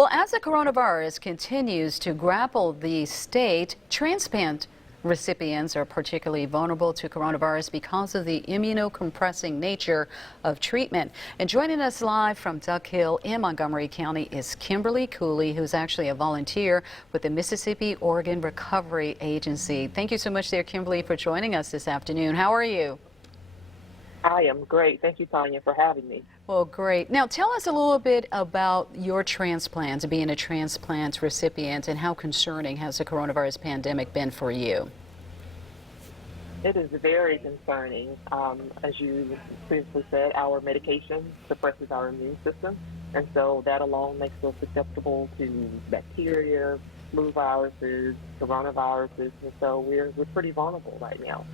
Well, as the coronavirus continues to grapple the state, transplant recipients are particularly vulnerable to coronavirus because of the immunocompressing nature of treatment. And joining us live from Duck Hill in Montgomery County is Kimberly Cooley, who's actually a volunteer with the Mississippi Organ Recovery Agency. Thank you so much there, Kimberly, for joining us this afternoon. How are you? I am great. Thank you, Tanya, for having me. Well, great. Now, tell us a little bit about your transplants, being a transplant recipient, and how concerning has the coronavirus pandemic been for you? It is very concerning. As you previously said, our medication suppresses our immune system, and so that alone makes us susceptible to bacteria, flu viruses, coronaviruses, and so we're pretty vulnerable right now.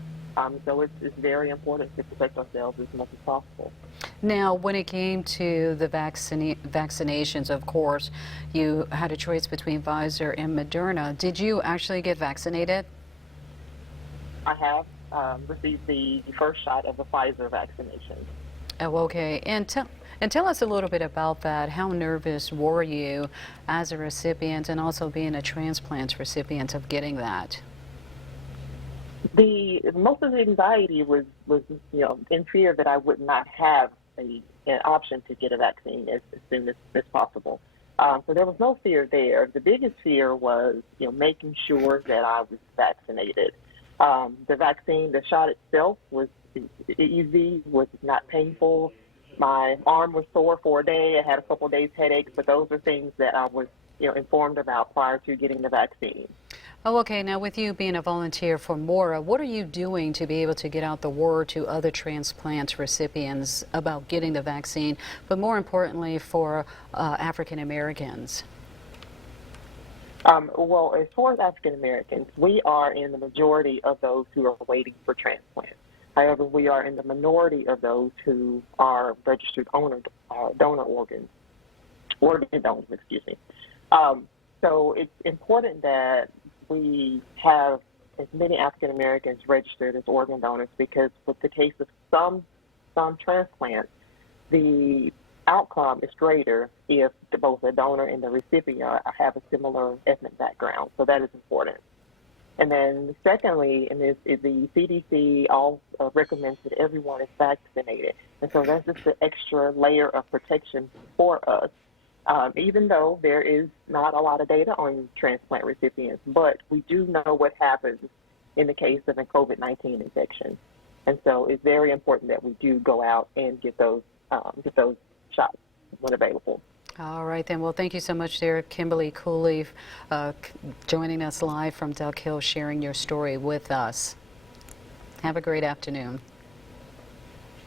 So it's very important to protect ourselves as much as possible. Now, when it came to the vaccinations, of course, you had a choice between Pfizer and Moderna. Did you actually get vaccinated? I have received the first shot of the Pfizer vaccination. Oh, okay. And tell us a little bit about that. How nervous were you as a recipient and also being a transplant recipient of getting that? Most of the anxiety was in fear that I would not have an option to get a vaccine as soon as possible. So there was no fear there. The biggest fear was making sure that I was vaccinated. The vaccine, the shot itself was easy, was not painful. My arm was sore for a day. I had a couple of days headaches, but those are things that I was informed about prior to getting the vaccine. Oh, okay. Now, with you being a volunteer for MORA, what are you doing to be able to get out the word to other transplant recipients about getting the vaccine, but more importantly for African Americans? Well, as far as African Americans, we are in the majority of those who are waiting for transplant. However, we are in the minority of those who are registered donor organ donors, excuse me. So it's important that we have as many African Americans registered as organ donors, because with the case of some transplants, the outcome is greater if both the donor and the recipient have a similar ethnic background. So that is important. And then secondly, the CDC all recommends that everyone is vaccinated. And so that's just an extra layer of protection for us. Even though there is not a lot of data on transplant recipients, but we do know what happens in the case of a COVID-19 infection. And so it's very important that we do go out and get those shots when available. All right, then. Well, thank you so much there, Kimberly Cooley, joining us live from Duck Hill, sharing your story with us. Have a great afternoon.